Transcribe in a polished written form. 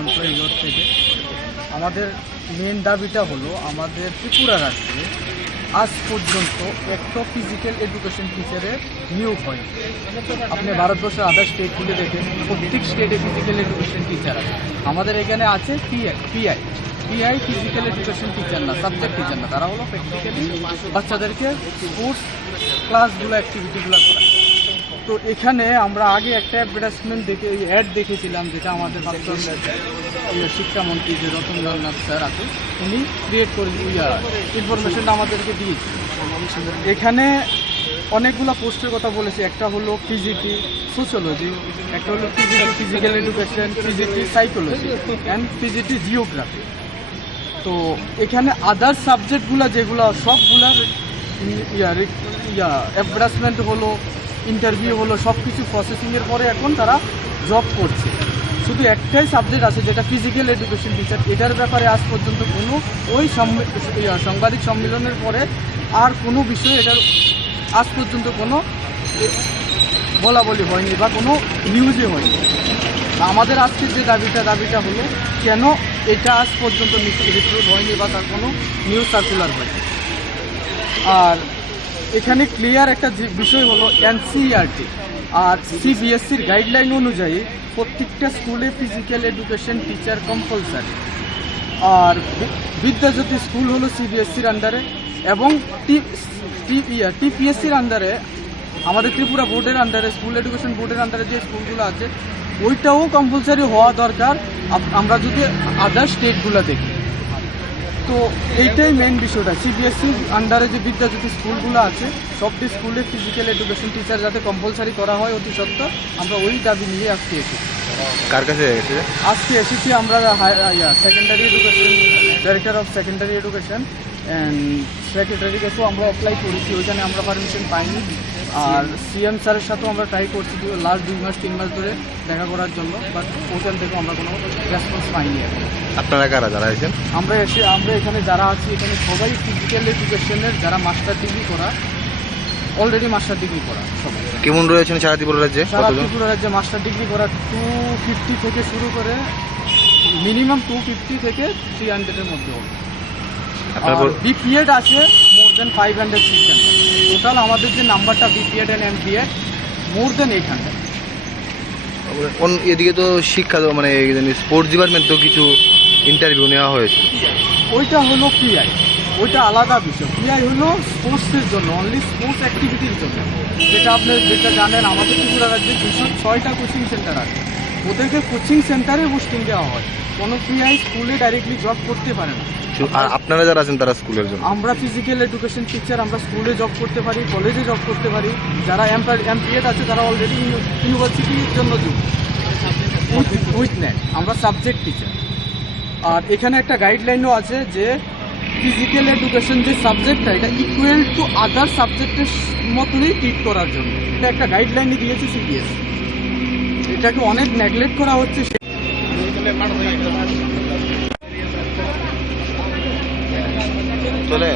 এমপ্লয়িজোর থেকে আমাদের মেন দাবিটা হলো আমাদের ত্রিপুরা রাজ্যে আজ পর্যন্ত একটা ফিজিক্যাল এডুকেশন টিচারের নিয়োগ হয়নি। আপনি ভারতবর্ষের আদার স্টেটগুলো দেখেন, প্রত্যেক স্টেটে ফিজিক্যাল এডুকেশন টিচার আছে। আমাদের এখানে আছে পিআই ফিজিক্যাল এডুকেশন টিচার না, সাবজেক্ট টিচার না, তারা হলো প্র্যাকটিক্যালি বাচ্চাদেরকে স্পোর্টস ক্লাসগুলো অ্যাক্টিভিটিগুলো করা। তো এখানে আমরা আগে একটা অ্যাডভার্টাইজমেন্ট অ্যাড দেখেছিলাম, যেটা আমাদের প্রাক্তন শিক্ষামন্ত্রী যে রতনলাল স্যার আছে, উনি ক্রিয়েট করে ইনফরমেশনটা আমাদেরকে দিয়েছে। এখানে অনেকগুলো পোস্টের কথা বলেছে, একটা হলো পিজিটি সোশ্যোলজি, একটা হলো PGT physical education, PGT psychology and PGT geography. তো এখানে আদার সাবজেক্টগুলো যেগুলো সবগুলার অ্যাডভার্টাইজমেন্ট হলো, ইন্টারভিউ হলো, সব কিছু প্রসেসিংয়ের পরে এখন তারা জব করছে। শুধু একটাই সাবজেক্ট আছে যেটা ফিজিক্যাল এডুকেশন টিচার, এটার ব্যাপারে আজ পর্যন্ত কোনো ওই সাংবাদিক সম্মেলনের পরে আর কোনো বিষয়ে এটার আজ পর্যন্ত কোনো বলাবলি হয়নি বা কোনো নিউজে হয়নি। আমাদের আজকের যে দাবিটা হলো, কেন এটা আজ পর্যন্ত রিক্রুট হয়নি বা তার কোনো নিউজ সার্কুলার হয়নি। আর এখানে ক্লিয়ার একটা বিষয় হলো এনসিইআরটি আর সিবিএসসির গাইডলাইন অনুযায়ী প্রত্যেকটা স্কুলে ফিজিক্যাল এডুকেশন টিচার কম্পালসারি। আর বিদ্যাজ্যোতি স্কুল হলো সিবিএসসির আন্ডারে এবং টিপিএসসির আন্ডারে, আমাদের ত্রিপুরা বোর্ডের আন্ডারে, স্কুল এডুকেশন বোর্ডের আন্ডারে যে স্কুলগুলো আছে ওইটাও কম্পালসারি হওয়া দরকার আমরা যদি আদার স্টেটগুলো দেখি। তো এইটাই মেন বিষয়টা, সিবিএসসির আন্ডারে যে বিদ্যাজ্যোতি স্কুলগুলো আছে সবটি স্কুলে ফিজিক্যাল এডুকেশন টিচার যাতে কম্পালসারি করা হয় অতি সত্ত্বর, আমরা ওই দাবি নিয়ে আজকে এসেছি। কার কাছে আজকে এসেছি আমরা secondary education, director of secondary education and সেক্রেটারির কাছেও আমরা অ্যাপ্লাই করেছি, ওইখানে আমরা পারমিশন পাইনি। আর সিএম স্যারের সাথেও আমরা ট্রাই করছি লাস্ট 2-3 মাস ধরে দেখা করার জন্য, বাট ওখান থেকে আমরা কোনো রেসপন্স পাইনি। আপনারা কারা যারা আছেন? আমরা এখানে যারা আছি, এখানে সবাই ফিজিক্যাল এডুকেশনের যারা মাস্টার ডিগ্রি করা, অলরেডি মাস্টার ডিগ্রি করা সবাই। কেমন রয়েছেন সারা ত্রিপুরা রাজ্যে? সারা ত্রিপুরা রাজ্যে মাস্টার ডিগ্রি করা 250 থেকে শুরু করে মিনিমাম 250 থেকে 300-এর মধ্যে হবে। বিপিএড আছে মোর দেন 500 600। টোটাল আমাদের যে নাম্বারটা বিপিএড অ্যান্ড এমপিএড মোর দেন 800। এদিকে তো শিক্ষা মানে স্পোর্টস ডিপার্টমেন্ট তো কিছু ইন্টারভিউ নেওয়া হয়েছে, ওইটা হলো পিআই, ওইটা আলাদা বিষয়। পিআই হলো স্পোর্টসের জন্য, অনলি স্পোর্টস অ্যাক্টিভিটির জন্য। যেটা জানেন আমাদের ত্রিপুরা রাজ্যে 206টা কোচিং সেন্টার আছে, ওদেরকে কোচিং সেন্টারে পোস্টিং দেওয়া হয়। কোনো পিআই স্কুলে ডাইরেক্টলি জব করতে পারে না। আর আপনারা যারা আছেন তারা স্কুলের জন্য? আমরা ফিজিক্যাল এডুকেশন টিচার, আমরা স্কুলে জব করতে পারি, কলেজে জব করতে পারি। যারা এমপিএড আছে তারা অলরেডি ইউনিভার্সিটির জন্য উইথ নেট, আমরা সাবজেক্ট টিচার। আর এখানে একটা গাইডলাইনও আছে যে ফিজিক্যাল এডুকেশন যে সাবজেক্টটা, এটা ইকুয়াল টু আদার সাবজেক্টের মতনই ট্রিট করার জন্য এটা একটা গাইডলাইনে দিয়েছে সিবিএসসি। এটাকে অনেক নেগলেক্ট করা হচ্ছে। চলে